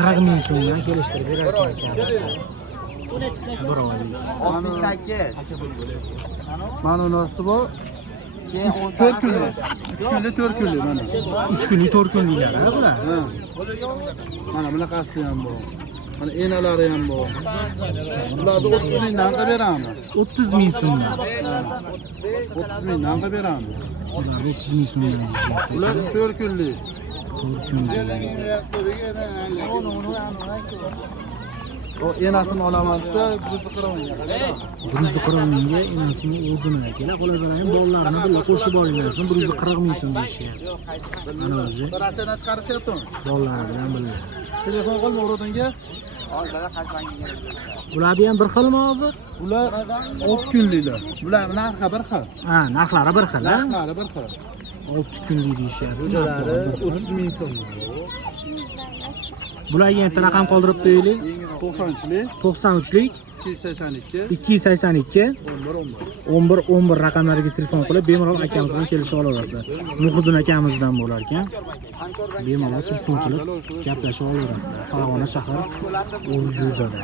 40 ming so'mdan kelishtirib berar ekan. Bir oylik. 68. Mana narsa bu. 4 kunlik. 4 kunlik mana. 3 kunlik 4 kunliklar bular. Ha. Mana bunaqasi ham bor. Mana enalari ham bor. Bularni 30 mingdan qilib beramiz. 30 ming so'mdan. 30 mingdan qilib beramiz. Ular 30 ming so'mdan deyishyapti. Bular 4 kunlik. 4 kunlik. O enasini olaman desa 140 mingga qilib 140 mingga enasini o'zini kelar qolasan bolalarni birga qo'shib olinglarsan 140 ming so'm deyishyapti. Mana o'zi bir asana chiqarishyaptimi? bolalar bilan birga. Telefon qil Nuruddinga. Bularni ham bir xilmi hozir? Bular 6 kunliklar. Bular narxi bir xil. Ha, narxlari bir xil, ha? Narxlari bir xil. 6 kunlik deyishyapti. Ularni 30 ming so'm. Bularga endi raqam qoldirib qo'yaylik. 90'lik, 93lik 282, 282 11 11 raqamlariga telefon qilib bemalol akamiz bilan kelishib olaverasizlar. Muhiddin akamizdan bo'lar ekan. Bemalol telefon qilib gaplashib olaverasizlar. Farg'ona shahar O'rjuzada.